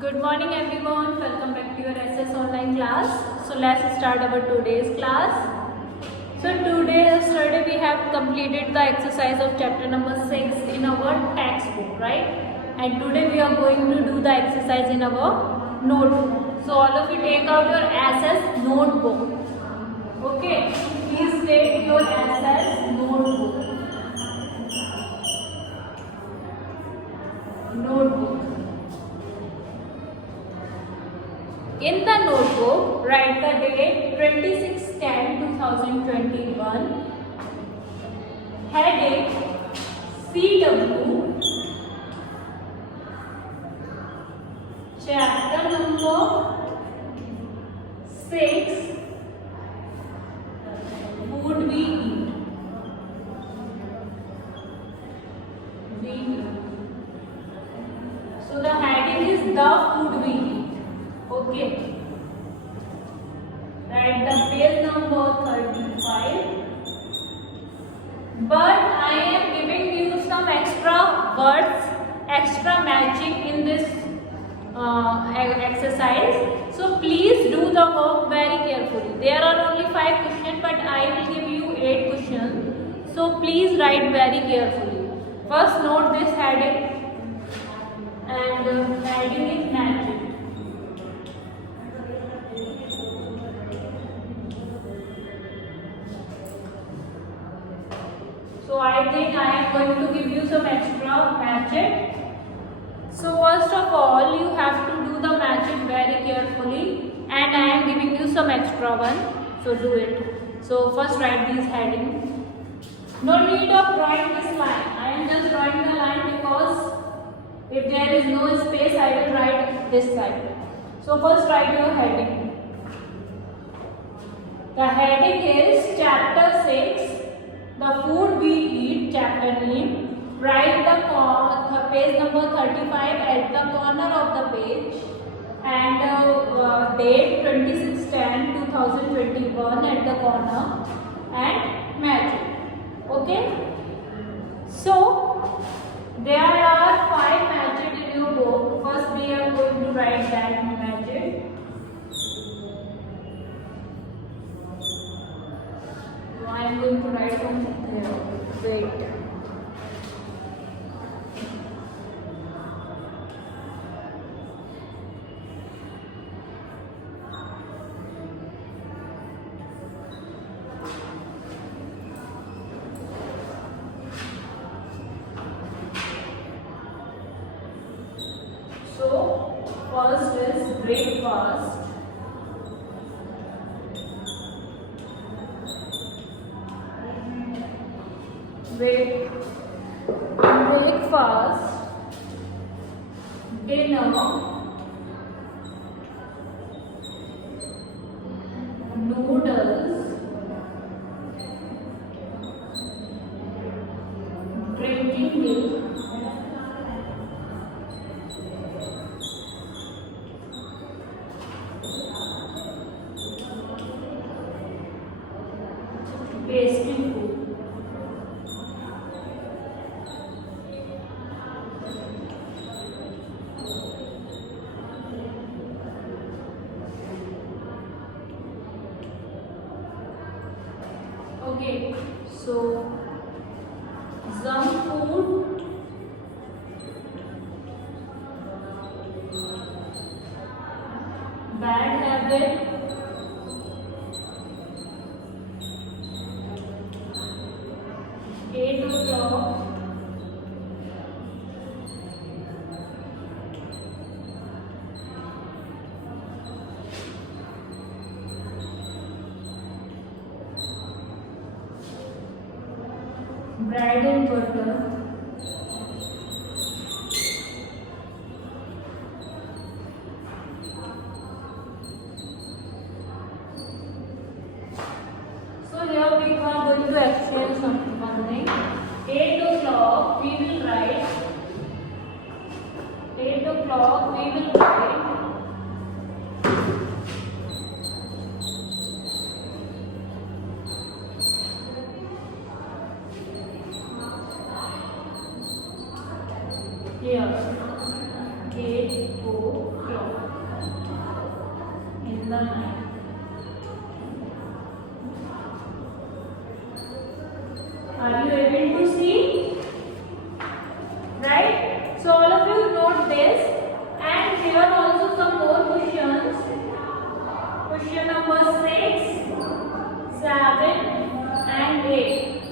Good morning everyone, welcome back to your SS online class. So let's start our today's class. So yesterday we have completed the exercise of chapter number 6 in our textbook, right? And today we are going to do the exercise in our notebook. So all of you take out your SS notebook. Okay, please take your SS notebook. In the notebook, write the date 26/10/2021, heading CW, chapter number 6, food we eat. So the heading is the food we eat. Okay. Write the page number 35. But I am giving you some extra words, extra matching in this exercise. So please do the work very carefully. There are only 5 questions, but I will give you 8 questions. So please write very carefully. First note this heading, and the heading is matching. So I think I am going to give you some extra magic. So first of all, you have to do the magic very carefully, and I am giving you some extra one. So do it. So first write this heading. No need of drawing this line. I am just drawing the line because if there is no space, I will write this side. So first write your heading. The heading is chapter 6. The food we eat, chapter name. Write the page number 35 at the corner of the page, and date 26/10/2021 at the corner, and match it. Okay. So there are 5 matches in your book. First we are going to write that magic. I am going to write from here. Wait. So first is breakfast. Breakfast, dinner, noodles, drinking milk, pastry food. Okay, so junk food, bad habit, eight o'clock, bread and butter, so here we are going to exchange something. 8 o'clock we will write. 8 o'clock we will write. here 8 to 8. the night. Are you able to see? Right? So all of you note this, and here also some more questions. Question number 6, 7 and 8.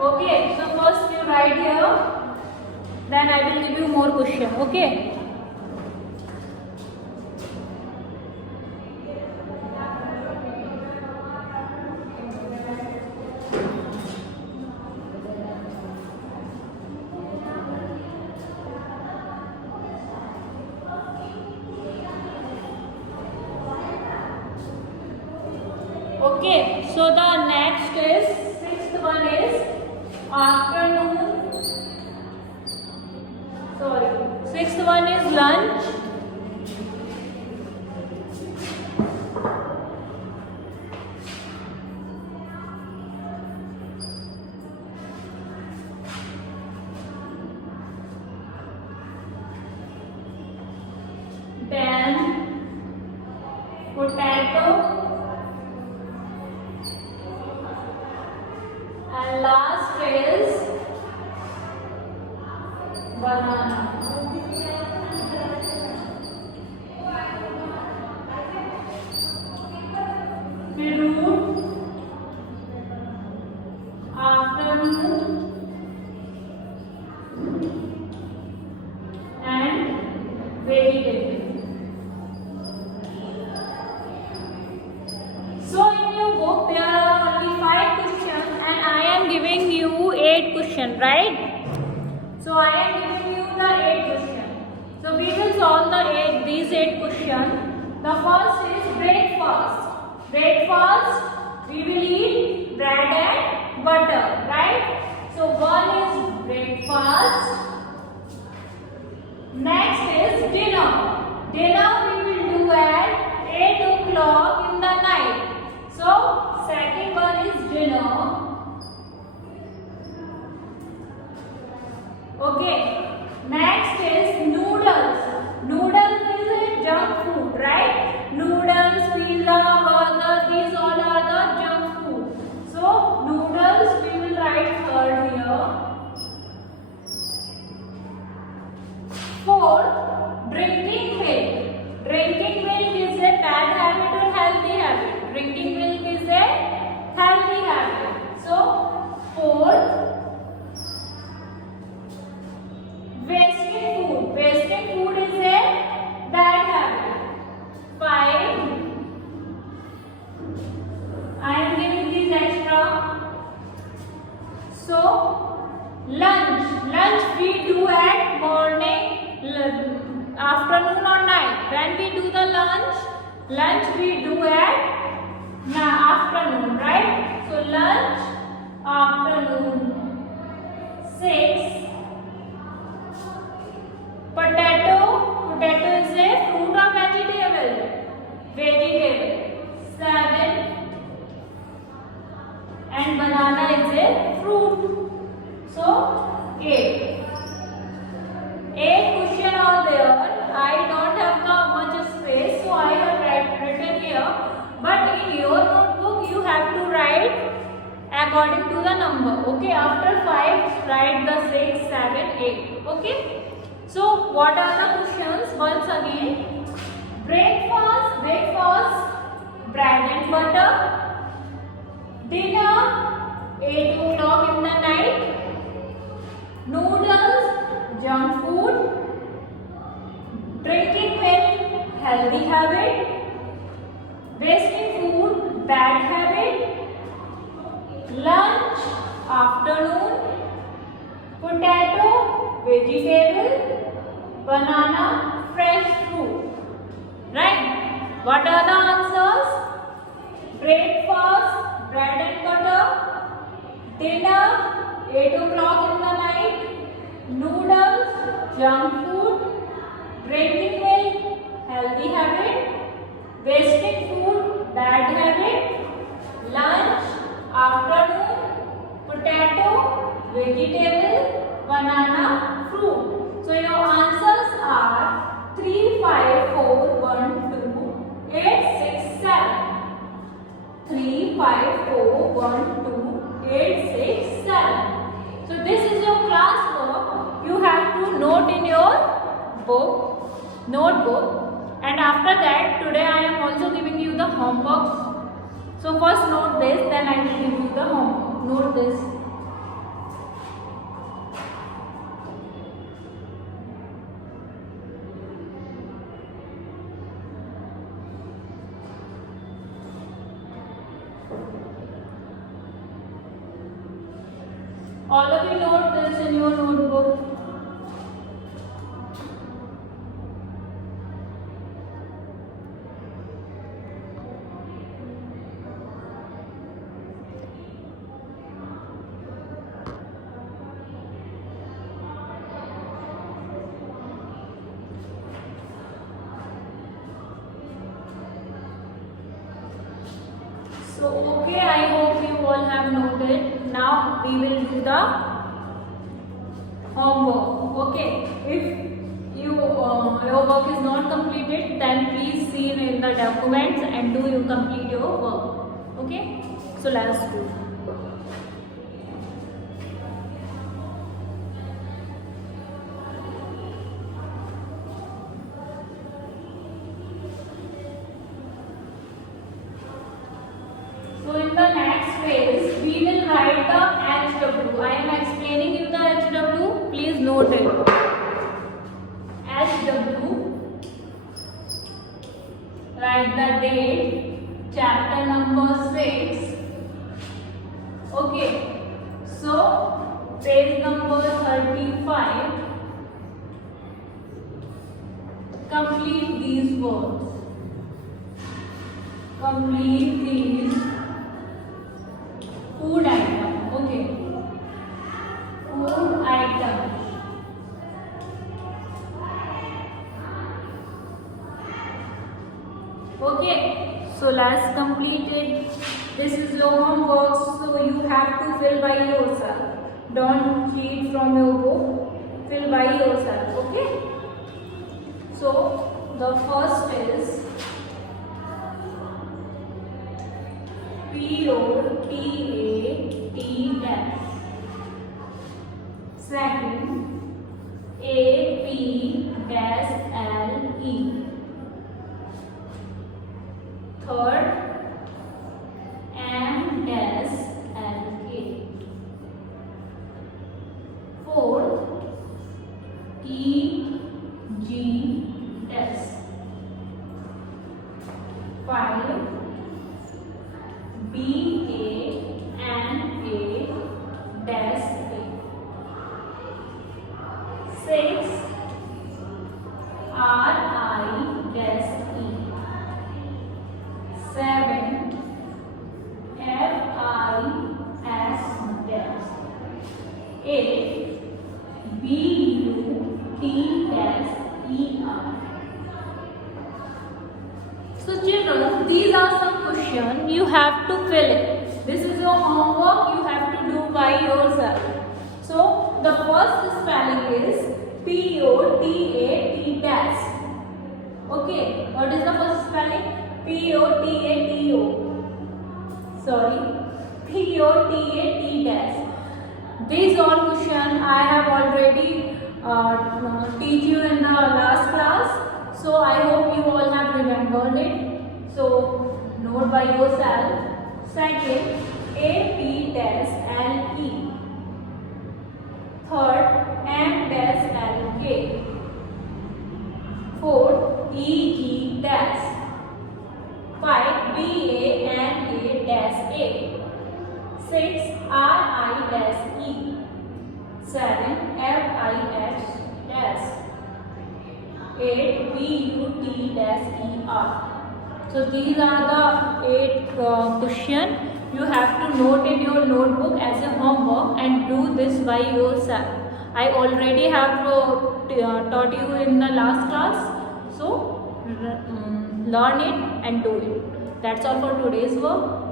Okay, so first you write here, then I will give you more question. Okay. Okay, so the next is, sixth one is afternoon. Sorry, sixth one is lunch. Then potato. And last is banana. Fruit, afternoon, and vegetable. So in your book there are only 5 questions and I am giving you 8 questions, right? So I am giving you the 8 questions. So we will solve these 8 questions. The first is breakfast. Breakfast, we will eat bread and butter, right? So one is breakfast. Next is dinner. Dinner we will do at 8 o'clock in the night. So second one is dinner. Okay. Next is noodles. Noodles is a junk food, right? Noodles, pizza, burger, these all are the junk food. So noodles we will write third here. Fourth, drinking milk. Drinking milk is a bad habit or healthy habit? Drinking milk is a healthy habit. So fourth, wasting food. Wasting food is a bad habit. 5. I am giving these extra. So lunch. Lunch we do at morning, afternoon or night. When we do the lunch we do at afternoon, right? So lunch, afternoon. 6. Potato. Potato is a fruit or vegetable? Vegetable. 7. And banana is a fruit. So 8. 8 questions are there. I don't have much space, so I have written here. But in your notebook, you have to write according to the number. Okay, after 5, write the 6, 7, 8. Okay. So what are the questions? Once again, breakfast, bread and butter. Dinner, 8 o'clock in the night. Noodles, junk food. Drinking milk, healthy habit. Wasting food, bad habit. Lunch, afternoon. Potato, vegetable. Banana, fresh fruit. Right? What are the answers? Breakfast, bread and butter. Dinner, 8 o'clock in the night. Noodles, junk food. Drinking milk, healthy habit. Wasting food, bad habit. Lunch, afternoon. Potato, vegetable. Banana, fruit. So your answers are 3, 5, 4, 1, 2, 8, 6. 1, 2, 8, 6, 7. So this is your class work. You have to note in your notebook. And after that, today I am also giving you the homework. So first note this, then I will give you the homework. Note this. All of you note this in your notebook. So okay, I hope you all have noted. Now we will do the homework. Okay, if your work is not completed, then please see in the documents and do you complete your work. Okay, so let's do. So in the next phase, we will write the HW. I am explaining you the HW. Please note it. HW. Write the date. Chapter number 6. Okay. So page number 35. Complete these words. Complete these. Food item. Okay. Food item. Okay. So let's complete it. This is your homework. So you have to fill by yourself. Don't cheat from your book. Fill by yourself. Okay. So the first is POTAT. Second, APLE. Third, MSLK. Fourth, EGS. 5, BANA-A. 6, RISE. 7, FIS. 8, BUTSER. So children, these are some questions you have to fill it. This is your homework, you have to do by yourself. So the first spelling is POTAT. Okay, what is the first spelling? POTATO. Sorry, POTAT. These all questions I have already teach you in the last class. So I hope you all have remembered it. So note by yourself. Second, APLE. Third, MSLK. Fourth, EG-. 5, BANA-A. 6, RISE. 7, FIS. 8, BUTSER. So these are the 8 questions. You have to note in your notebook as a homework and do this by yourself. I already have taught you in the last class. So learn it and do it. That's all for today's work.